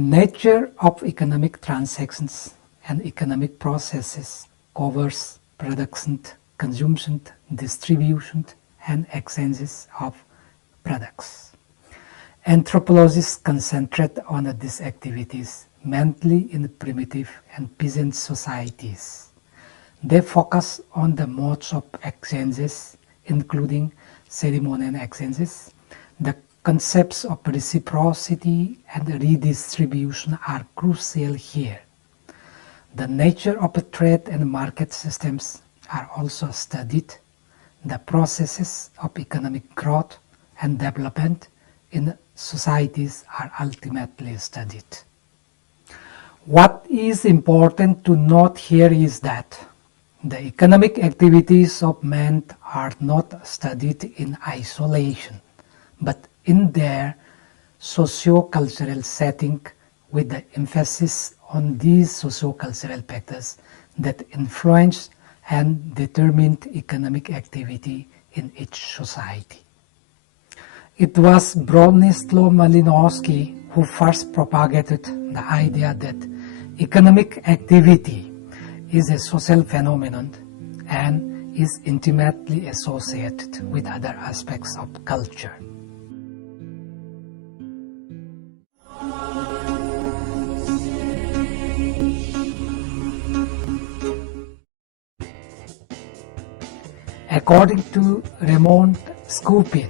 nature of economic transactions and economic processes covers production, consumption, distribution, and exchanges of products. Anthropologists concentrate on these activities mainly in primitive and peasant societies. They focus on the modes of exchanges, including ceremonial exchanges. The concepts of reciprocity and redistribution are crucial here. The nature of trade and market systems are also studied. The processes of economic growth and development in societies are ultimately studied. What is important to note here is that the economic activities of men are not studied in isolation, but in their socio-cultural setting, with the emphasis on these socio-cultural factors that influence and determine economic activity in each society. It was Bronislaw Malinowski who first propagated the idea that economic activity is a social phenomenon and is intimately associated with other aspects of culture. According to Raymond Scoopin,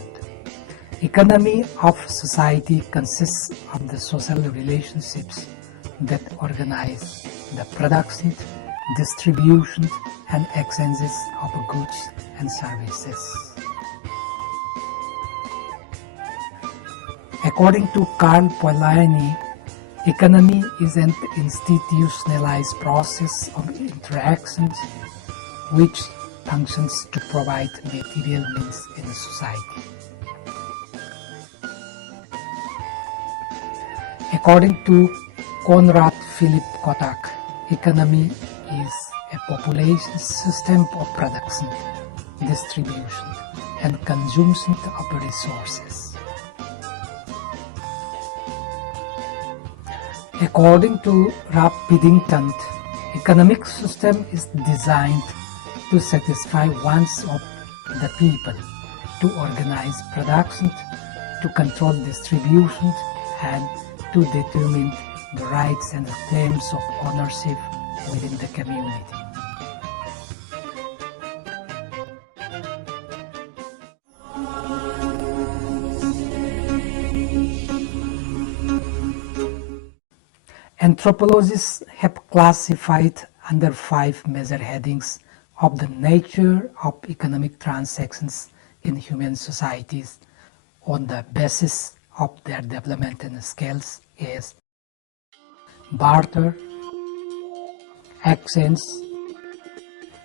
economy of society consists of the social relationships that organize the production, distribution, and exchanges of goods and services. According to Carl Polanyi, economy is an institutionalized process of interactions which functions to provide material means in a society. According to Konrad Philipp Kotak, economy is a population system of production, distribution, and consumption of resources. According to Ralph Biddington, economic system is designed to satisfy wants of the people, to organize production, to control distribution, and to determine the rights and the claims of ownership within the community. Anthropologists have classified under 5 major headings of the nature of economic transactions in human societies on the basis of their developmental scales as barter, exchange,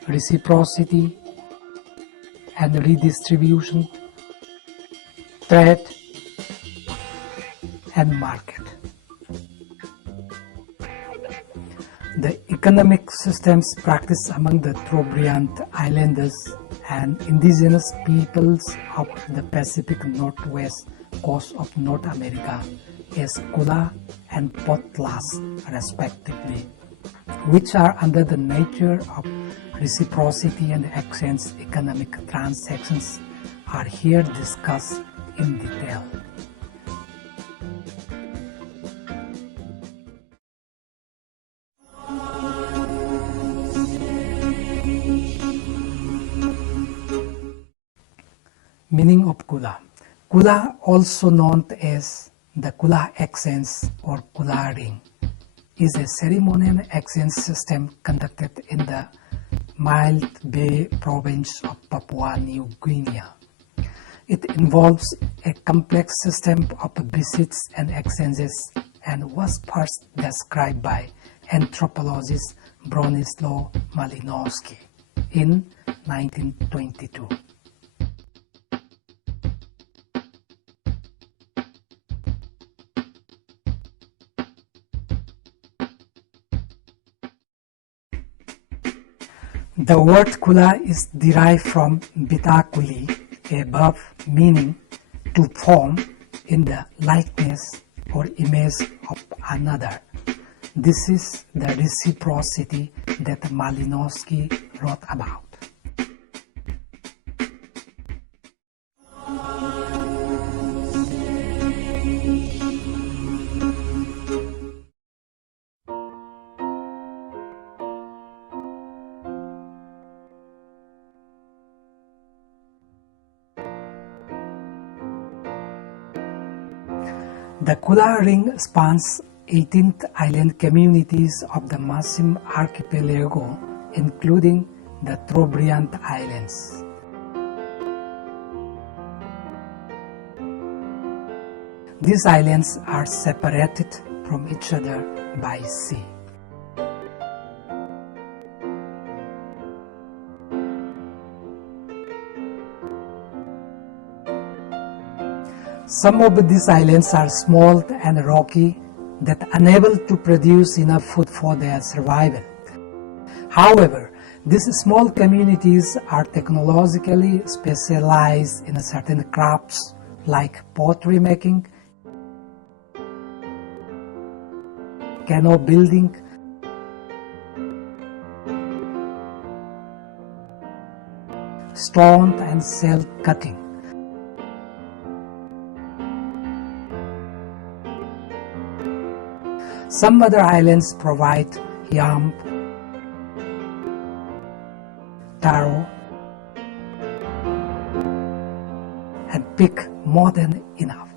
reciprocity and redistribution, trade, and market. The economic systems practiced among the Trobriand Islanders and indigenous peoples of the Pacific Northwest coast of North America as kula and potlach respectively, which are under the nature of reciprocity and exchange economic transactions, are here discussed in detail. Meaning of kula. Kula, also known as the kula exchange or kula ring, is a ceremonial exchange system conducted in the Mild Bay province of Papua New Guinea. It involves a complex system of visits and exchanges and was first described by anthropologist Bronislaw Malinowski in 1922. The word kula is derived from bitakuli, a verb meaning to form in the likeness or image of another. This is the reciprocity that Malinowski wrote about. The Kula Ring spans 18th island communities of the Masim archipelago, including the Trobriand Islands. These islands are separated from each other by sea. Some of these islands are small and rocky that unable to produce enough food for their survival. However, these small communities are technologically specialized in certain crafts like pottery making, canoe building, stone and shell cutting. Some other islands provide yam, taro, and pig more than enough.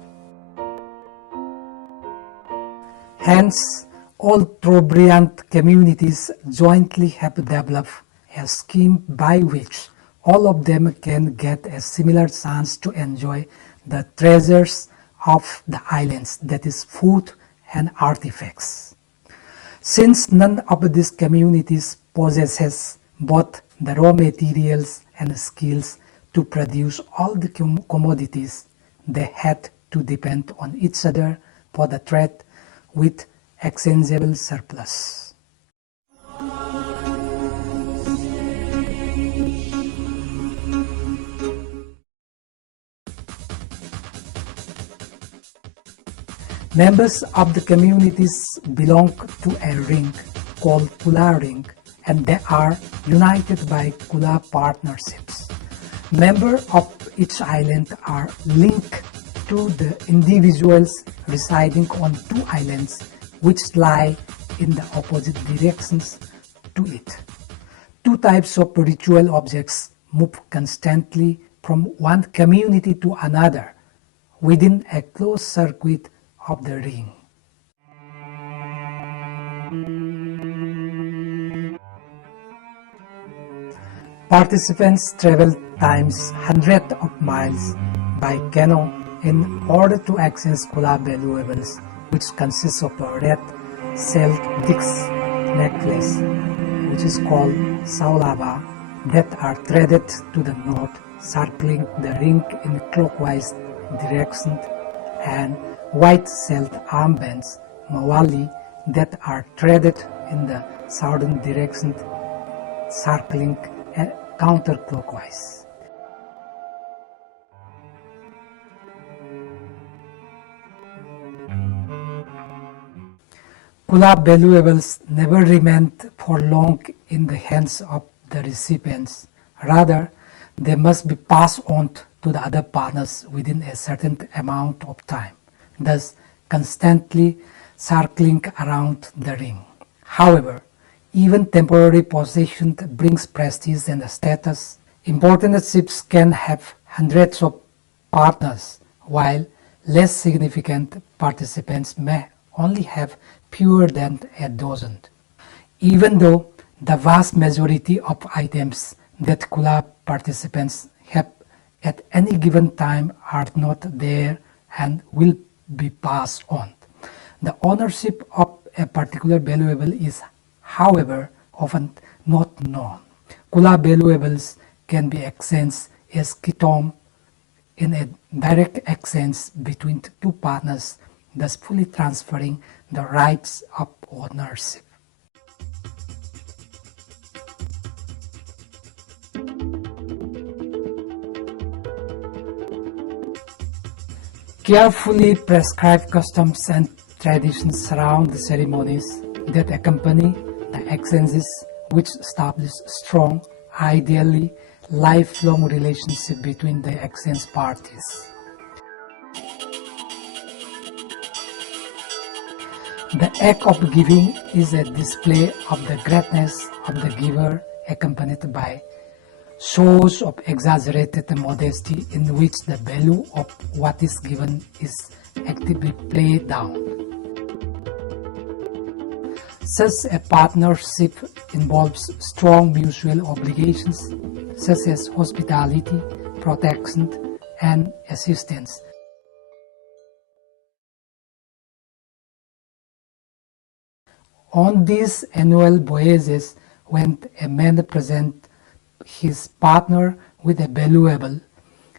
Hence, all Trobriand communities jointly have developed a scheme by which all of them can get a similar chance to enjoy the treasures of the islands, that is food and artifacts. Since none of these communities possesses both the raw materials and skills to produce all the commodities, they had to depend on each other for the trade with exchangeable surplus. Members of the communities belong to a ring called Kula Ring, and they are united by Kula partnerships. Members of each island are linked to the individuals residing on two islands which lie in the opposite directions to it. Two types of ritual objects move constantly from one community to another within a closed circuit of the ring. Participants travel times hundreds of miles by canoe in order to access Kula valuables, which consists of a red shelled disc necklace, which is called saulaba, that are threaded to the north, circling the ring in clockwise direction, and white shelled armbands, mawali, that are threaded in the southern direction, circling counterclockwise. Kula valuables never remained for long in the hands of the recipients. Rather, they must be passed on to the other partners within a certain amount of time, thus constantly circling around the ring. However, even temporary possession brings prestige and status. Important ships can have hundreds of partners, while less significant participants may only have fewer than a dozen. Even though the vast majority of items that Kula participants have at any given time are not there and will be passed on, the ownership of a particular valuable is, however, often not known. Kula valuables can be exchanged as kitom in a direct exchange between two partners, thus fully transferring the rights of ownership. Carefully prescribed customs and traditions surround the ceremonies that accompany the exchanges, which establish strong, ideally lifelong relationship between the exchange parties. The act of giving is a display of the greatness of the giver, accompanied by shows of exaggerated modesty in which the value of what is given is actively played down. Such a partnership involves strong mutual obligations such as hospitality, protection, and assistance. On these annual voyages, when a man presents his partner with a valuable,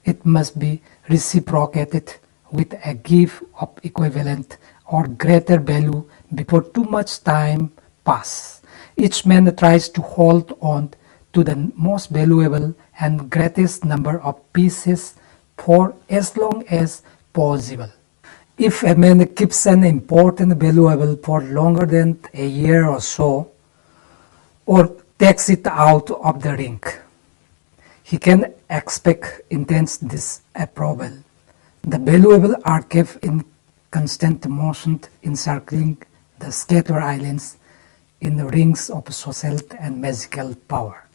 it must be reciprocated with a gift of equivalent or greater value before too much time passes. Each man tries to hold on to the most valuable and greatest number of pieces for as long as possible. If a man keeps an important valuable for longer than a year or so, or takes it out of the ring, he can expect intense disapproval. The valuables are kept in constant motion encircling the scattered islands in the rings of social and magical power.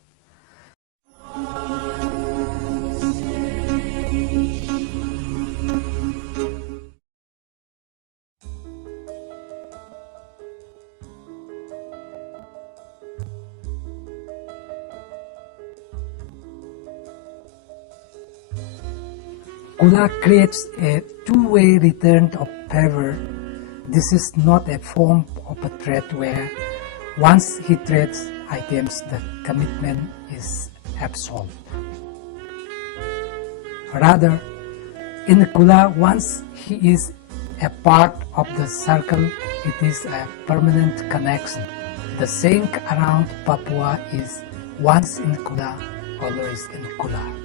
Kula creates a two-way return of favor. This is not a form of a trade where once he trades items the commitment is absolved. Rather, in Kula, once he is a part of the circle, it is a permanent connection. The saying around Papua is once in Kula, always in Kula.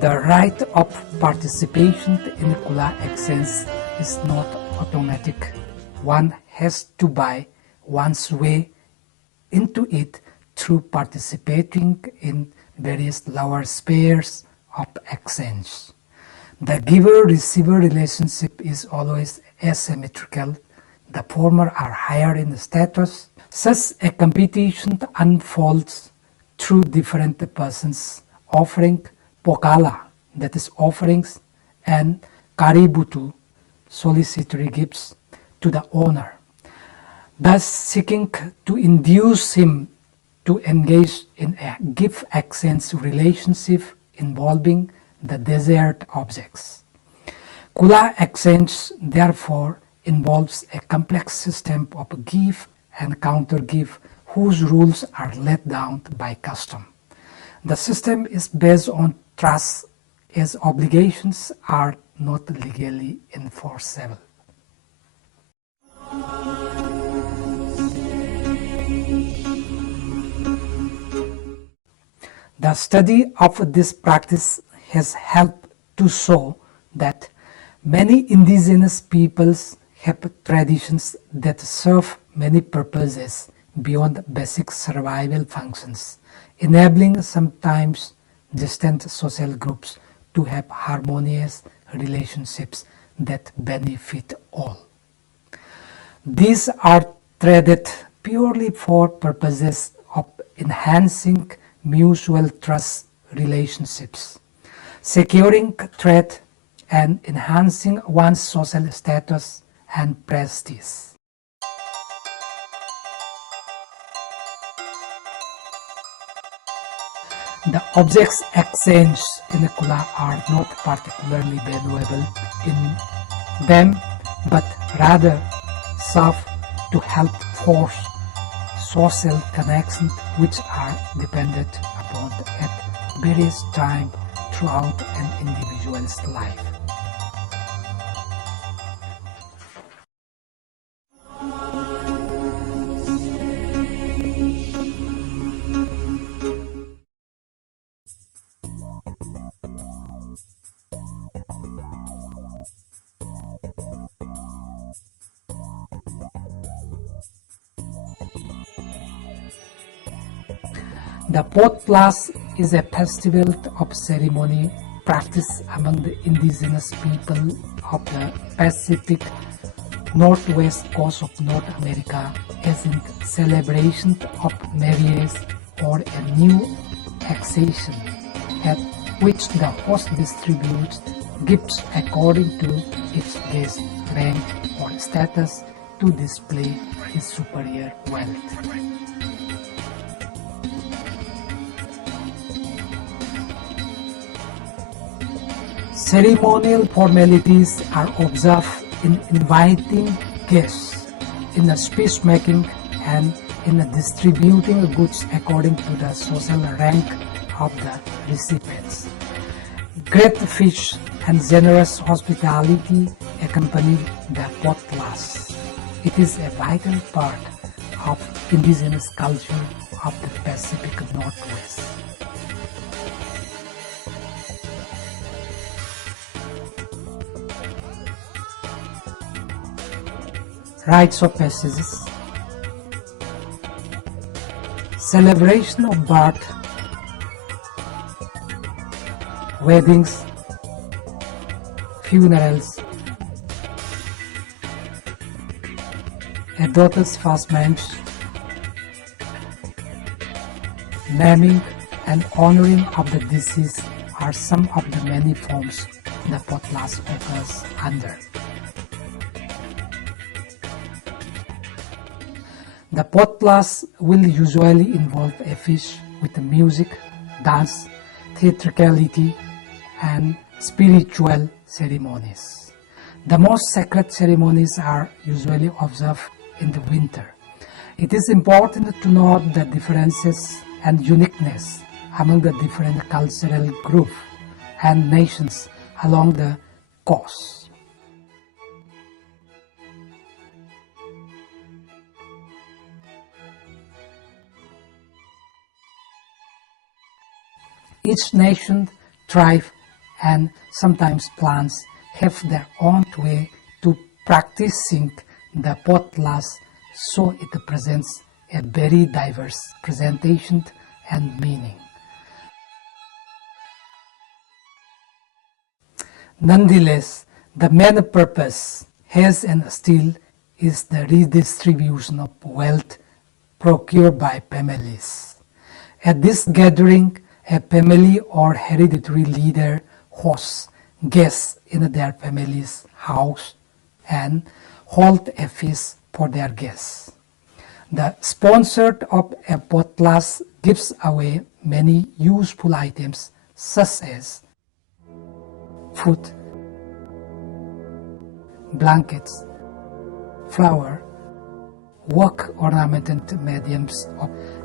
The right of participation in Kula exchange is not automatic. One has to buy one's way into it through participating in various lower spheres of exchange. The giver-receiver relationship is always asymmetrical. The former are higher in status. Such a competition unfolds through different persons offering pokala, that is offerings, and kaributu, solicitory gifts, to the owner, thus seeking to induce him to engage in a gift exchange relationship involving the desired objects. Kula exchange, therefore, involves a complex system of give and counter-give whose rules are laid down by custom. The system is based on trust, as obligations are not legally enforceable. The study of this practice has helped to show that many indigenous peoples have traditions that serve many purposes beyond basic survival functions, enabling sometimes distant social groups to have harmonious relationships that benefit all. These are traded purely for purposes of enhancing mutual trust relationships, securing trade, and enhancing one's social status and prestige. The objects exchanged in the Kula are not particularly valuable in them, but rather serve to help force social connections which are dependent upon at various times throughout an individual's life. The potlach is a festival of ceremony practiced among the indigenous people of the Pacific Northwest coast of North America as in celebration of marriage or a new accession, at which the host distributes gifts according to its guest rank or status to display his superior wealth. Ceremonial formalities are observed in inviting guests, in the speech making, and in the distributing goods according to the social rank of the recipients. Great fish and generous hospitality accompany the potlach. It is a vital part of indigenous culture of the Pacific Northwest. Rites of passage, celebration of birth, weddings, funerals, a daughter's first marriage, naming and honoring of the deceased are some of the many forms the potlach occurs under. The potlach will usually involve a feast with music, dance, theatricality, and spiritual ceremonies. The most sacred ceremonies are usually observed in the winter. It is important to note the differences and uniqueness among the different cultural groups and nations along the coast. Each nation, tribe, and sometimes clans have their own way to practicing the potlach, so it presents a very diverse presentation and meaning. Nonetheless, the main purpose has and still is the redistribution of wealth procured by families. At this gathering, a family or hereditary leader hosts guests in their family's house and hold a feast for their guests. The sponsor of a potlach gives away many useful items such as food, blankets, flour, work ornamented mediums,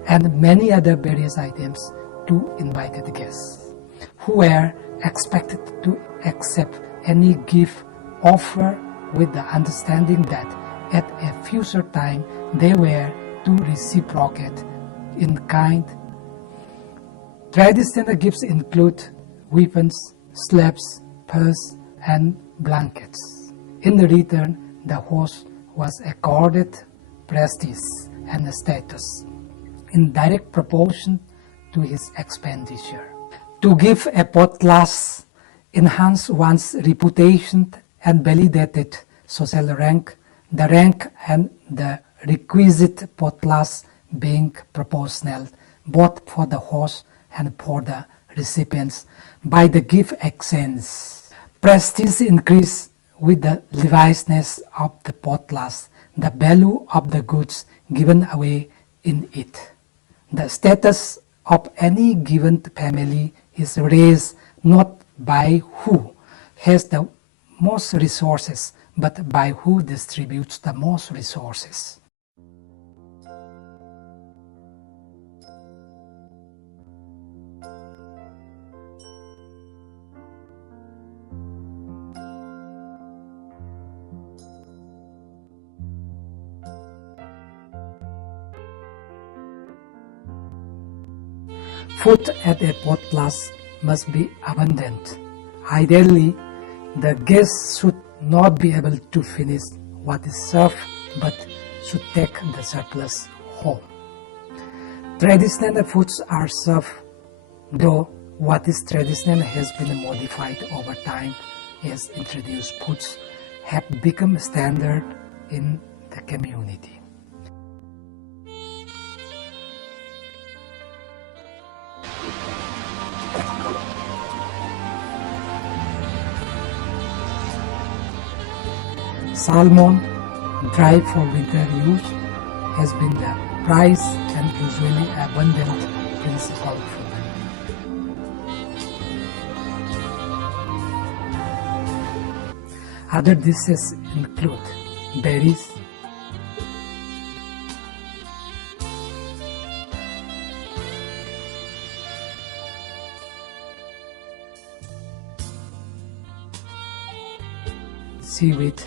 and many other various items to invited guests, who were expected to accept any gift offered with the understanding that at a future time they were to reciprocate in kind. Traditional gifts include weapons, slaves, purse, and blankets. In return, the host was accorded prestige and status in direct proportion to his expenditure. To give a potlach enhance one's reputation and validated social rank, the rank and the requisite potlach being proportional both for the host and for the recipients by the gift exchange. Prestige increase with the lavishness of the potlach, the value of the goods given away in it. The status of any given family is raised not by who has the most resources, but by who distributes the most resources. Food at a potlach must be abundant. Ideally, the guests should not be able to finish what is served, but should take the surplus home. Traditional foods are served, though what is traditional has been modified over time as introduced foods have become standard in the community. Salmon, dry for winter use, has been the prized and usually abundant principal food. Other dishes include berries, seaweed,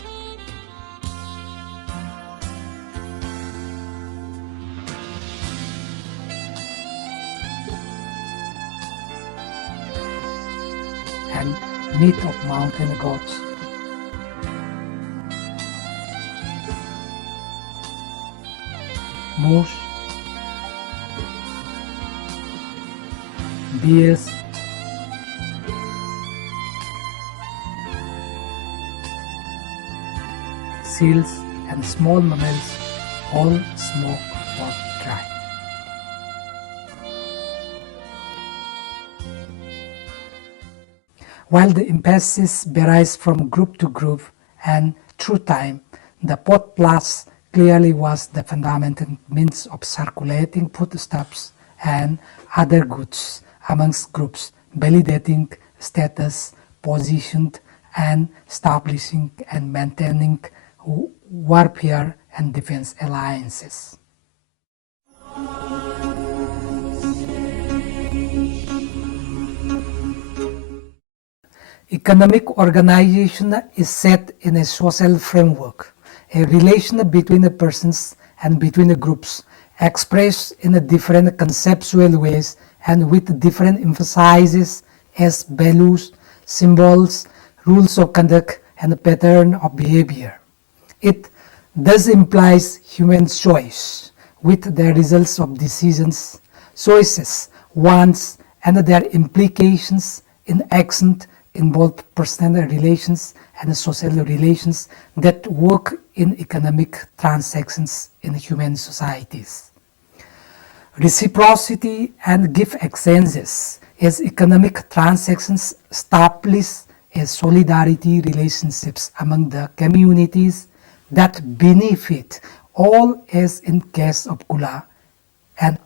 and meat of mountain goats. Moose, bears, seals, and small mammals, all smoked or dry. While the emphasis varies from group to group and through time, the potlach clearly was the fundamental means of circulating foodstuffs and other goods amongst groups, validating status, position, and establishing and maintaining warfare and defense alliances. Economic organization is set in a social framework, a relation between the persons and between the groups, expressed in a different conceptual ways and with different emphases as values, symbols, rules of conduct, and a pattern of behavior. It thus implies human choice, with the results of decisions, choices, wants, and their implications in action in both personal relations and social relations that work in economic transactions in human societies. Reciprocity and gift exchanges as economic transactions establish a solidarity relationships among the communities that benefit all, as in case of kula, and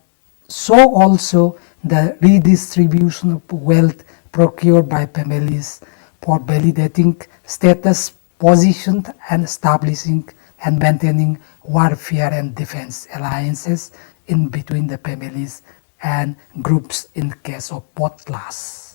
so also the redistribution of wealth procured by families for validating status, position, and establishing and maintaining warfare and defense alliances in between the families and groups in case of potlach.